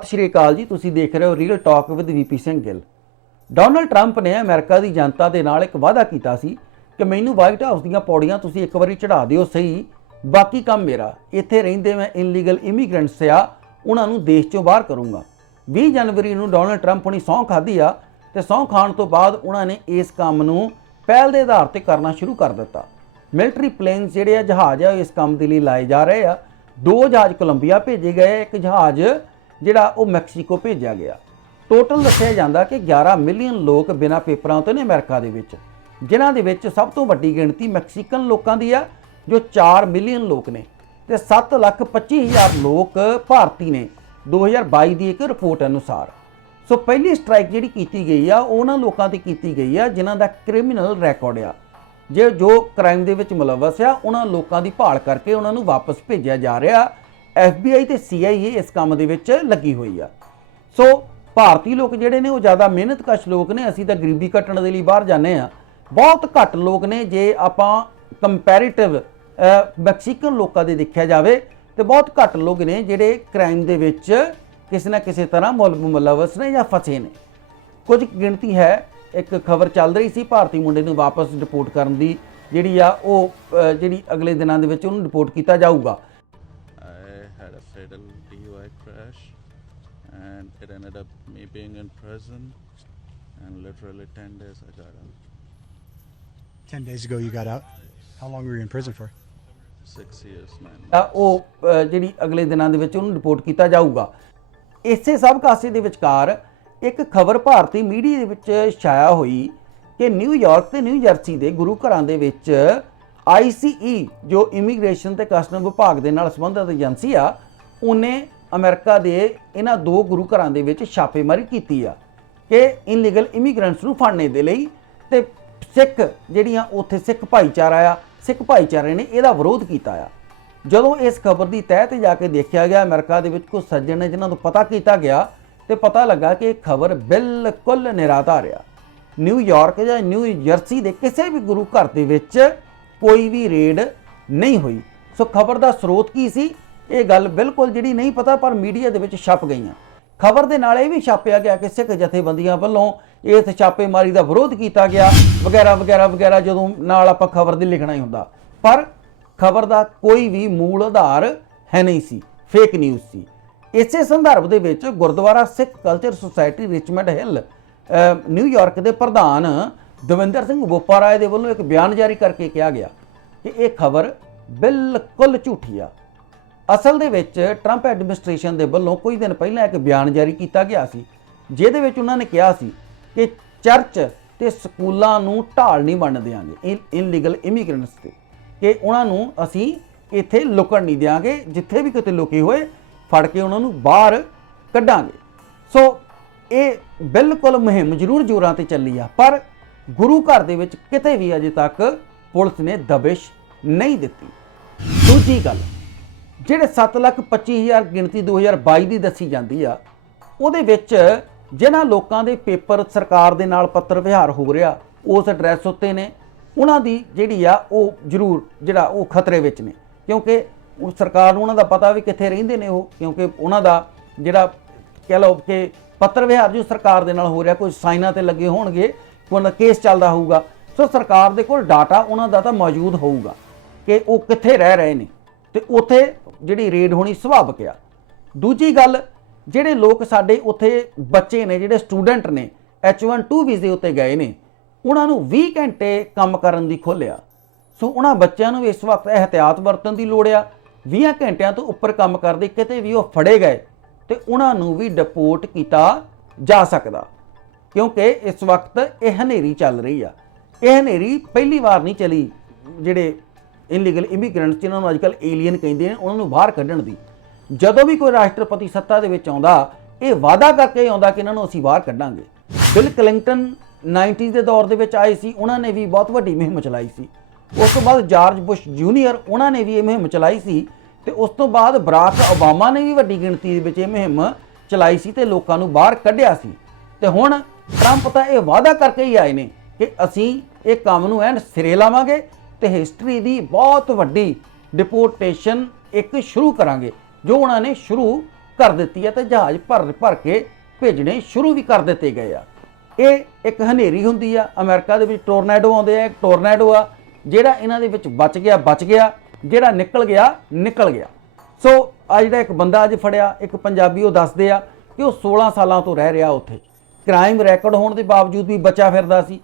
ਸਤਿ ਸ਼੍ਰੀ ਅਕਾਲ ਜੀ, ਤੁਸੀਂ ਦੇਖ ਰਹੇ ਹੋ real talk with VP Singh Gill Donald Trump ਨੇ ਅਮਰੀਕਾ ਦੀ ਜਨਤਾ ਦੇ ਨਾਲ ਇੱਕ ਵਾਅਦਾ ਕੀਤਾ ਸੀ ਕਿ ਮੈਨੂੰ ਵਾਈਟ ਹਾਊਸ ਦੀਆਂ ਪੌੜੀਆਂ ਤੁਸੀਂ ਇੱਕ ਵਾਰੀ ਚੜਾ ਦਿਓ ਸਹੀ, ਬਾਕੀ ਕੰਮ ਮੇਰਾ। ਇੱਥੇ ਰਹਿੰਦੇ ਮੈਂ ਇਨਲੀਗਲ ਇਮੀਗ੍ਰੈਂਟਸ ਆ, ਉਹਨਾਂ ਨੂੰ ਦੇਸ਼ ਚੋਂ ਬਾਹਰ ਕਰੂੰਗਾ। 20 ਜਨਵਰੀ ਨੂੰ ਡੋਨਲਡ ਟਰੰਪ ਨੇ ਸਹੁੰ ਖਾਧੀ ਆ ਤੇ ਸਹੁੰ ਖਾਣ ਤੋਂ ਬਾਅਦ ਉਹਨਾਂ ਨੇ ਇਸ ਕੰਮ ਨੂੰ ਪਹਿਲ ਦੇ ਆਧਾਰ ਤੇ ਕਰਨਾ ਸ਼ੁਰੂ ਕਰ ਦਿੱਤਾ। ਮਿਲਟਰੀ ਪਲੇਨਸ ਜਿਹੜੇ ਆ, ਜਹਾਜ਼ ਆ, ਉਹ ਇਸ ਕੰਮ ਦੇ ਲਈ ਲਾਏ ਜਾ ਰਹੇ ਆ। ਦੋ ਜਹਾਜ਼ ਕੋਲੰਬੀਆ ਭੇਜੇ ਗਏ ਇੱਕ ਜਹਾਜ਼ ਜਿਹੜਾ ਉਹ ਮੈਕਸੀਕੋ ਭੇਜਿਆ ਗਿਆ। ਟੋਟਲ ਦੱਸਿਆ ਜਾਂਦਾ ਕਿ 11 ਮਿਲੀਅਨ ਲੋਕ ਬਿਨਾਂ ਪੇਪਰਾਂ ਤੋਂ ਨੇ ਅਮਰੀਕਾ ਦੇ ਵਿੱਚ। ਜਿਨ੍ਹਾਂ ਦੇ ਵਿੱਚ ਸਭ ਤੋਂ ਵੱਡੀ ਗਿਣਤੀ ਮੈਕਸੀਕਨ ਲੋਕਾਂ ਦੀ ਆ, ਜੋ 4 ਮਿਲੀਅਨ ਲੋਕ ਨੇ। ਤੇ 7 ਲੱਖ 25 ਹਜ਼ਾਰ ਲੋਕ ਭਾਰਤੀ ਨੇ 2022 ਦੀ ਇੱਕ ਰਿਪੋਰਟ ਅਨੁਸਾਰ। ਸੋ ਪਹਿਲੀ ਸਟ੍ਰਾਈਕ ਜਿਹੜੀ ਕੀਤੀ ਗਈ ਆ, ਉਹ ਉਹਨਾਂ ਲੋਕਾਂ ਤੇ ਕੀਤੀ ਗਈ ਆ, ਜਿਨ੍ਹਾਂ ਦਾ ਕ੍ਰਿਮੀਨਲ ਰੈਕੋਰਡ ਆ। ਜੇ ਜੋ ਕ੍ਰਾਈਮ ਦੇ ਵਿੱਚ ਮੁਲਵਸ ਆ, ਉਹਨਾਂ ਲੋਕਾਂ ਦੀ ਭਾਲ ਕਰਕੇ ਉਹਨਾਂ ਨੂੰ ਵਾਪਸ ਭੇਜਿਆ ਜਾ ਰਿਹਾ। FBI ਤੇ CIA ਇਸ ਕੰਮ ਦੇ ਵਿੱਚ ਲੱਗੀ ਹੋਈ ਆ। ਸੋ ਭਾਰਤੀ ਲੋਕ ਜਿਹੜੇ ਨੇ, ਉਹ ਜ਼ਿਆਦਾ ਮਿਹਨਤਕਸ਼ ਲੋਕ ਨੇ, ਅਸੀਂ ਤਾਂ ਗਰੀਬੀ ਕੱਟਣ ਦੇ ਲਈ ਬਾਹਰ ਜਾਂਦੇ ਆ ਬਹੁਤ ਘੱਟ ਲੋਕ ਨੇ, ਜੇ ਆਪਾਂ ਕੰਪੈਰੀਟਿਵ ਮੈਕਸੀਕਨ ਲੋਕਾਂ ਦੇ ਦੇਖਿਆ ਜਾਵੇ, ਤੇ ਬਹੁਤ ਘੱਟ ਲੋਕ ਨੇ ਜਿਹੜੇ ਕ੍ਰਾਈਮ ਦੇ ਵਿੱਚ ਕਿਸੇ ਨਾ ਕਿਸੇ ਤਰ੍ਹਾਂ ਮੁਲ- ਮੁਲਵਸ ਨੇ ਜਾਂ ਫਸੇ ਨੇ। ਕੁਝ ਗਿਣਤੀ ਹੈ, ਇੱਕ ਖਬਰ ਚੱਲ ਰਹੀ ਸੀ ਭਾਰਤੀ ਮੁੰਡੇ ਨੂੰ ਵਾਪਸ ਡਿਪੋਰਟ ਕਰਨ ਦੀ, ਜਿਹੜੀ ਆ ਉਹ ਜਿਹੜੀ ਅਗਲੇ ਦਿਨਾਂ ਦੇ ਵਿੱਚ ਉਹਨੂੰ ਡਿਪੋਰਟ ਕੀਤਾ ਜਾਊਗਾ। Had a fatal DUI crash, and it ended up me being in prison. And literally 10 days I got out. 10 days ago you got out. How long were you in prison for? Six years, man. ਆ ਉਹ ਜਿਹੜੀ ਅਗਲੇ ਦਿਨਾਂ ਦੇ ਵਿੱਚ ਉਹਨੂੰ report ਕੀਤਾ ਜਾਊਗਾ ਇਸੇ ਸਭ ਕਾਸੇ ਦੇ ਵਿਚਕਾਰ ਇੱਕ ਖਬਰ ਭਾਰਤੀ ਮੀਡੀਆ ਦੇ ਵਿੱਚ ਛਾਇਆ ਹੋਈ ਕਿ ਨਿਊਯਾਰਕ ਤੇ ਨਿਊ ਜਰਸੀ ਦੇ ਗੁਰੂ ਘਰਾਂ ਦੇ ਵਿੱਚ ICE ਜੋ ਇਮੀਗ੍ਰੇਸ਼ਨ ਤੇ ਕਸਟਮ ਵਿਭਾਗ ਦੇ ਨਾਲ ਸੰਬੰਧਿਤ ਏਜੰਸੀ ਆ, ਉਹਨੇ ਅਮਰੀਕਾ ਦੇ ਇਹਨਾਂ ਦੋ ਗੁਰੂ ਘਰਾਂ ਦੇ ਵਿੱਚ ਛਾਪੇਮਾਰੀ ਕੀਤੀ ਆ ਕਿ ਇਨਲੀਗਲ ਇਮੀਗ੍ਰੈਂਟਸ ਨੂੰ ਫੜਨੇ ਦੇ ਲਈ ਤੇ ਸਿੱਖ ਜਿਹੜੀਆਂ ਉੱਥੇ ਸਿੱਖ ਭਾਈਚਾਰਾ ਆ, ਸਿੱਖ ਭਾਈਚਾਰੇ ਨੇ ਇਹਦਾ ਵਿਰੋਧ ਕੀਤਾ ਆ। ਜਦੋਂ ਇਸ ਖਬਰ ਦੀ ਤਹਿ ਤੇ ਜਾ ਕੇ ਦੇਖਿਆ ਗਿਆ, ਅਮਰੀਕਾ ਦੇ ਵਿੱਚ ਕੁਝ ਸੱਜਣ ਨੇ ਜਿਨ੍ਹਾਂ ਨੂੰ ਪਤਾ ਕੀਤਾ ਗਿਆ ਤੇ ਪਤਾ ਲੱਗਾ ਕਿ ਇਹ ਖਬਰ ਬਿਲਕੁਲ ਨਿਰਾਧਾਰ ਆ। ਨਿਊਯਾਰਕ ਜਾਂ ਨਿਊ ਜਰਸੀ ਦੇ ਕਿਸੇ ਵੀ ਗੁਰੂ ਘਰ ਦੇ ਵਿੱਚ ਕੋਈ ਵੀ ਰੇਡ ਨਹੀਂ ਹੋਈ। ਸੋ ਖਬਰ ਦਾ ਸਰੋਤ ਕੀ ਸੀ? ਇਹ ਗੱਲ ਬਿਲਕੁਲ ਜਿਹੜੀ ਨਹੀਂ ਪਤਾ ਪਰ ਮੀਡੀਆ ਦੇ ਵਿੱਚ ਛਪ ਗਈਆਂ। ਖਬਰ ਦੇ ਨਾਲ ਇਹ ਵੀ ਛਾਪਿਆ ਗਿਆ ਕਿ ਸਿੱਖ ਜਥੇਬੰਦੀਆਂ ਵੱਲੋਂ ਇਸ ਛਾਪੇਮਾਰੀ ਦਾ ਵਿਰੋਧ ਕੀਤਾ ਗਿਆ ਵਗੈਰਾ ਵਗੈਰਾ ਵਗੈਰਾ ਜਦੋਂ ਨਾਲ ਆਪਾਂ ਖਬਰ ਦੇ ਲਿਖਣਾ ਹੀ ਹੁੰਦਾ। ਪਰ ਖਬਰ ਦਾ ਕੋਈ ਵੀ ਮੂਲ ਆਧਾਰ ਹੈ ਨਹੀਂ ਸੀ ਫੇਕ ਨਿਊਜ਼ ਸੀ। ਇਸੇ ਸੰਦਰਭ ਦੇ ਵਿੱਚ Gurdwara Sikh culture society Richmond Hill ਅ, ਨਿਊਯਾਰਕ ਦੇ ਪ੍ਰਧਾਨ ਦਵਿੰਦਰ ਸਿੰਘ ਬੋਪਾਰਾਏ ਦੇ ਵੱਲੋਂ ਇੱਕ ਬਿਆਨ ਜਾਰੀ ਕਰਕੇ ਕਿਹਾ ਗਿਆ ਕਿ ਇਹ ਖਬਰ ਬਿਲਕੁਲ ਝੂਠੀ ਆ। ਅਸਲ ਦੇ ਵਿੱਚ ਟਰੰਪ ਐਡਮਿਨਿਸਟ੍ਰੇਸ਼ਨ ਦੇ ਵੱਲੋਂ ਕੁਝ ਦਿਨ ਪਹਿਲਾਂ ਇੱਕ ਬਿਆਨ ਜਾਰੀ ਕੀਤਾ ਗਿਆ ਸੀ, ਜਿਹਦੇ ਵਿੱਚ ਉਹਨਾਂ ਨੇ ਕਿਹਾ ਸੀ ਕਿ ਚਰਚ ਤੇ ਸਕੂਲਾਂ ਨੂੰ ਢਾਲ ਨਹੀਂ ਬਣ ਦੇਵਾਂਗੇ ਇਨਲੀਗਲ ਇਮੀਗ੍ਰੈਂਟਸ ਤੇ, ਕਿ ਉਹਨਾਂ ਨੂੰ ਅਸੀਂ ਇੱਥੇ ਲੁਕਣ ਨਹੀਂ ਦੇਵਾਂਗੇ ਜਿੱਥੇ ਵੀ ਕਿਤੇ ਲੁਕੇ ਹੋਏ, ਫੜ ਕੇ ਉਹਨਾਂ ਨੂੰ ਬਾਹਰ ਕੱਢਾਂਗੇ। ਸੋ, ਇਹ ਬਿਲਕੁਲ ਮੁਹਿੰਮ ਜ਼ਰੂਰ ਜ਼ੋਰਾਂ ਤੇ ਚੱਲੀ ਆ, ਪਰ ਗੁਰੂ ਘਰ ਦੇ ਵਿੱਚ ਕਿਤੇ ਵੀ ਅਜੇ ਤੱਕ ਪੁਲਿਸ ਨੇ ਦਬਿਸ਼ ਨਹੀਂ ਦਿੱਤੀ। ਦੂਜੀ ਗੱਲ, ਜਿਹੜੇ 725000 ਗਿਣਤੀ 2022 ਦੀ ਦੱਸੀ ਜਾਂਦੀ ਆ, ਉਹਦੇ ਵਿੱਚ ਜਿਨ੍ਹਾਂ ਲੋਕਾਂ ਦੇ ਪੇਪਰ ਸਰਕਾਰ ਦੇ ਨਾਲ ਪੱਤਰ ਵਿਹਾਰ ਹੋ ਰਿਹਾ, ਉਸ ਐਡਰੈਸ ਉੱਤੇ ਨੇ। ਉਹਨਾਂ ਦੀ ਜਿਹੜੀ ਆ, ਉਹ ਜ਼ਰੂਰ ਜਿਹੜਾ ਉਹ ਖਤਰੇ ਵਿੱਚ ਨੇ, ਕਿਉਂਕਿ ਉਹ ਸਰਕਾਰ ਨੂੰ ਉਹਨਾਂ ਦਾ ਪਤਾ ਵੀ ਕਿੱਥੇ ਰਹਿੰਦੇ ਨੇ ਉਹ, ਕਿਉਂਕਿ ਉਹਨਾਂ ਦਾ ਜਿਹੜਾ ਕਹਿ ਲਓ ਕਿ ਪੱਤਰ ਵਿਹਾਰ ਜੋ ਸਰਕਾਰ ਦੇ ਨਾਲ ਹੋ ਰਿਹਾ ਕੋਈ ਸਾਈਨਾਂ ਤੇ ਲੱਗੇ ਹੋਣਗੇ ਕੋਈ ਕੇਸ ਚੱਲਦਾ ਹੋਊਗਾ। ਸੋ ਸਰਕਾਰ ਦੇ ਕੋਲ ਡਾਟਾ, ਉਹਨਾਂ ਦਾ ਤਾਂ ਮੌਜੂਦ ਹੋਊਗਾ ਕਿ ਉਹ ਕਿੱਥੇ ਰਹਿ ਰਹੇ ਨੇ ਤੇ ਉੱਥੇ ਜਿਹੜੀ ਰੇਡ ਹੋਣੀ ਸੁਭਾਵਿਕ ਆ। ਦੂਜੀ ਗੱਲ, ਜਿਹੜੇ ਲੋਕ ਸਾਡੇ ਉੱਥੇ ਬੱਚੇ ਨੇ, ਜਿਹੜੇ ਸਟੂਡੈਂਟ ਨੇ H1 ਵੀਜ਼ੇ ਉੱਤੇ ਗਏ ਨੇ, ਉਹਨਾਂ ਨੂੰ 20 ਘੰਟੇ ਕੰਮ ਕਰਨ ਦੀ ਖੋਲਿਆ ਸੋ ਉਹਨਾਂ ਬੱਚਿਆਂ ਨੂੰ ਇਸ ਵਕਤ ਇਹਤਿਆਤ ਵਰਤਣ ਦੀ ਲੋੜ ਆ। 20 ਘੰਟਿਆਂ ਤੋਂ ਉੱਪਰ ਕੰਮ ਕਰਦੇ ਕਿਤੇ ਵੀ ਉਹ ਫੜੇ ਗਏ ਤੇ ਉਹਨਾਂ ਨੂੰ ਵੀ ਡਿਪੋਰਟ ਕੀਤਾ ਜਾ ਸਕਦਾ। ਕਿਉਂਕਿ ਇਸ ਵਕਤ ਇਹ ਹਨੇਰੀ ਚੱਲ ਰਹੀ ਆ। ਇਹ ਹਨੇਰੀ ਪਹਿਲੀ ਵਾਰ ਨਹੀਂ ਚਲੀ ਜਿਹੜੇ ਇਨਲੀਗਲ ਇਮੀਗ੍ਰੈਂਟਸ ਜਿਨ੍ਹਾਂ ਨੂੰ ਅੱਜਕੱਲ ਏਲੀਅਨ ਕਹਿੰਦੇ ਨੇ ਉਹਨਾਂ ਨੂੰ ਬਾਹਰ ਕੱਢਣ ਦੀ। ਜਦੋਂ ਵੀ ਕੋਈ ਰਾਸ਼ਟਰਪਤੀ ਸੱਤਾ ਦੇ ਵਿੱਚ ਆਉਂਦਾ, ਇਹ ਵਾਅਦਾ ਕਰਕੇ ਆਉਂਦਾ ਕਿ ਇਹਨਾਂ ਨੂੰ ਅਸੀਂ ਬਾਹਰ ਕੱਢਾਂਗੇ। ਬਿਲ ਕਲਿੰਟਨ 90s ਦੇ ਦੌਰ ਦੇ ਵਿੱਚ ਆਏ ਸੀ, ਉਹਨਾਂ ਨੇ ਵੀ ਬਹੁਤ ਵੱਡੀ ਮੁਹਿੰਮ ਚਲਾਈ ਸੀ। ਉਸ ਤੋਂ ਬਾਅਦ ਜਾਰਜ ਬੁਸ਼ ਜੂਨੀਅਰ, ਉਹਨਾਂ ਨੇ ਵੀ ਇਹ ਮੁਹਿੰਮ ਚਲਾਈ ਸੀ ਤੇ ਉਸ ਤੋਂ ਬਾਅਦ ਬਰਾਕ ਓਬਾਮਾ ਨੇ ਵੀ ਵੱਡੀ ਗਿਣਤੀ ਦੇ ਵਿੱਚ ਇਹ ਮੁਹਿੰਮ ਚਲਾਈ ਸੀ ਤੇ ਲੋਕਾਂ ਨੂੰ ਬਾਹਰ ਕੱਢਿਆ ਸੀ। ਤੇ ਹੁਣ ਟਰੰਪ ਤਾਂ ਇਹ ਵਾਅਦਾ ਕਰਕੇ ਹੀ ਆਏ ਨੇ ਕਿ ਅਸੀਂ ਇਹ ਕੰਮ ਨੂੰ ਐਨ ਸਿਰੇ ਲਾਵਾਂਗੇ ਤੇ ਹਿਸਟਰੀ ਦੀ ਬਹੁਤ ਵੱਡੀ ਡਿਪੋਰਟੇਸ਼ਨ ਇੱਕ ਸ਼ੁਰੂ ਕਰਾਂਗੇ। ਜੋ ਉਹਨਾਂ ਨੇ ਸ਼ੁਰੂ ਕਰ ਦਿੱਤੀ ਹੈ ਤੇ ਜਹਾਜ਼ ਭਰ ਭਰ ਕੇ ਭੇਜਣੇ ਸ਼ੁਰੂ ਵੀ ਕਰ ਦਿੱਤੇ ਗਏ ਆ। ਇਹ ਇੱਕ ਹਨੇਰੀ ਹੁੰਦੀ ਆ, ਅਮਰੀਕਾ ਦੇ ਵਿੱਚ ਟੋਰਨੈਡੋ ਆਉਂਦੇ ਆ, ਇੱਕ ਟੋਰਨੈਡੋ ਆ, ਜਿਹੜਾ ਇਹਨਾਂ ਦੇ ਵਿੱਚ ਬਚ ਗਿਆ ਬਚ ਗਿਆ, ਜਿਹੜਾ ਨਿਕਲ ਗਿਆ ਨਿਕਲ ਗਿਆ। ਸੋ ਆ ਜਿਹੜਾ ਇੱਕ ਬੰਦਾ ਅੱਜ ਫੜਿਆ, ਇੱਕ ਪੰਜਾਬੀ ਉਹ ਦੱਸਦੇ ਆ ਕਿ ਉਹ 16 ਸਾਲਾਂ ਤੋਂ ਰਹਿ ਰਿਹਾ ਉੱਥੇ। ਕ੍ਰਾਈਮ ਰੈਕੋਰਡ ਹੋਣ ਦੇ ਬਾਵਜੂਦ ਵੀ ਬਚਾ ਫਿਰਦਾ ਸੀ।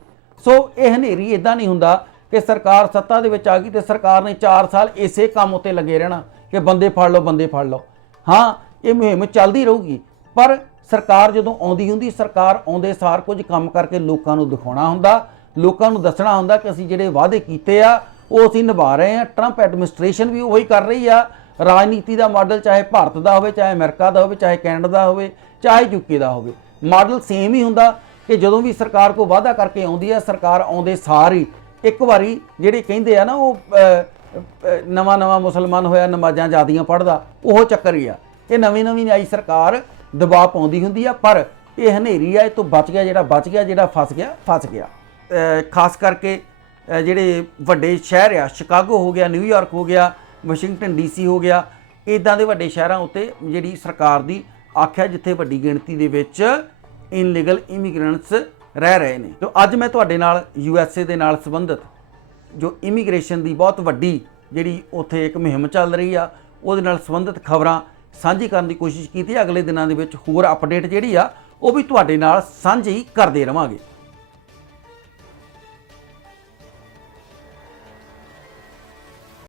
ਸੋ ਇਹ ਹਨੇਰੀ ਇਦਾਂ ਨਹੀਂ ਹੁੰਦਾ ਕਿ ਸਰਕਾਰ ਸੱਤਾ ਦੇ ਵਿੱਚ ਆ ਗਈ ਤੇ ਸਰਕਾਰ ਨੇ 4 ਸਾਲ ਇਸੇ ਕੰਮ ਉੱਤੇ ਲੱਗੇ ਰਹਿਣਾ ਕਿ ਬੰਦੇ ਫੜ ਲਓ, ਬੰਦੇ ਫੜ ਲਓ। ਹਾਂ, ਇਹ ਮੁਹਿੰਮ ਚੱਲਦੀ ਰਹੂਗੀ, ਪਰ ਸਰਕਾਰ ਜਦੋਂ ਆਉਂਦੀ ਹੁੰਦੀ, ਸਰਕਾਰ ਆਉਂਦੇ ਸਾਰ ਕੁਝ ਕੰਮ ਕਰਕੇ ਲੋਕਾਂ ਨੂੰ ਦਿਖਾਉਣਾ ਹੁੰਦਾ, ਲੋਕਾਂ ਨੂੰ ਦੱਸਣਾ ਹੁੰਦਾ ਕਿ ਅਸੀਂ ਜਿਹੜੇ ਵਾਅਦੇ ਕੀਤੇ ਆ, ਉਹ ਅਸੀਂ ਨਿਭਾ ਰਹੇ ਹਾਂ। ਟਰੰਪ ਐਡਮਿਨਿਸਟ੍ਰੇਸ਼ਨ ਵੀ ਉਹੀ ਕਰ ਰਹੀ ਆ। ਰਾਜਨੀਤੀ ਦਾ ਮਾਡਲ ਚਾਹੇ ਭਾਰਤ ਦਾ ਹੋਵੇ, ਚਾਹੇ ਅਮਰੀਕਾ ਦਾ ਹੋਵੇ, ਚਾਹੇ ਕੈਨੇਡਾ ਦਾ ਹੋਵੇ, ਚਾਹੇ ਯੂਕੇ ਦਾ ਹੋਵੇ। ਮਾਡਲ ਸੇਮ ਹੀ ਹੁੰਦਾ ਕਿ ਜਦੋਂ ਵੀ ਸਰਕਾਰ ਕੋ ਵਾਅਦਾ ਕਰਕੇ ਆਉਂਦੀ ਆ, ਸਰਕਾਰ ਆਉਂਦੇ ਸਾਰ ਹੀ ਇੱਕ ਵਾਰੀ ਜਿਹੜੇ ਕਹਿੰਦੇ ਆ ਨਾ ਉਹ ਨਵਾਂ ਨਵਾਂ ਮੁਸਲਮਾਨ ਹੋਇਆ, ਨਮਾਜ਼ਾਂ ਜਿਆਦੀਆਂ ਪੜਦਾ ਉਹ ਚੱਕਰ ਹੀ ਆ। ਇਹ ਨਵੀਂ ਨਵੀਂ ਆਈ ਸਰਕਾਰ ਦਬਾਅ ਪਾਉਂਦੀ ਹੁੰਦੀ ਆ, ਪਰ ਇਹ ਹਨੇਰੀ ਆ, ਇਹ ਤੋਂ ਬਚ ਗਿਆ ਜਿਹੜਾ ਬਚ ਗਿਆ, ਜਿਹੜਾ ਫਸ ਗਿਆ ਫਸ ਗਿਆ। ਖਾਸ ਕਰਕੇ ਜਿਹੜੇ ਵੱਡੇ ਸ਼ਹਿਰ ਆ, ਸ਼ਿਕਾਗੋ ਹੋ ਗਿਆ, ਨਿਊਯਾਰਕ ਹੋ ਗਿਆ, ਵਾਸ਼ਿੰਗਟਨ ਡੀਸੀ ਹੋ ਗਿਆ ਇਦਾਂ ਦੇ ਵੱਡੇ ਸ਼ਹਿਰਾਂ ਉੱਤੇ ਜਿਹੜੀ ਸਰਕਾਰ ਦੀ ਆਖਿਆ ਜਿੱਥੇ ਵੱਡੀ ਗਿਣਤੀ ਦੇ ਵਿੱਚ ਇਨਲੀਗਲ ਇਮੀਗ੍ਰੈਂਟਸ ਰਹਿ ਰਹੇ ਨੇ। ਤੇ ਅੱਜ ਮੈਂ ਤੁਹਾਡੇ ਨਾਲ ਯੂ ਐੱਸ ਏ ਦੇ ਨਾਲ ਸੰਬੰਧਿਤ ਜੋ ਇਮੀਗ੍ਰੇਸ਼ਨ ਦੀ ਬਹੁਤ ਵੱਡੀ ਜਿਹੜੀ ਉੱਥੇ ਇੱਕ ਮੁਹਿੰਮ ਚੱਲ ਰਹੀ ਆ, ਉਹਦੇ ਨਾਲ ਸੰਬੰਧਿਤ ਖਬਰਾਂ ਸਾਂਝੀ ਕਰਨ ਦੀ ਕੋਸ਼ਿਸ਼ ਕੀਤੀ। ਅਗਲੇ ਦਿਨਾਂ ਦੇ ਵਿੱਚ ਹੋਰ ਅਪਡੇਟ ਜਿਹੜੀ ਆ, ਉਹ ਵੀ ਤੁਹਾਡੇ ਨਾਲ ਸਾਂਝੀ ਕਰਦੇ ਰਵਾਂਗੇ।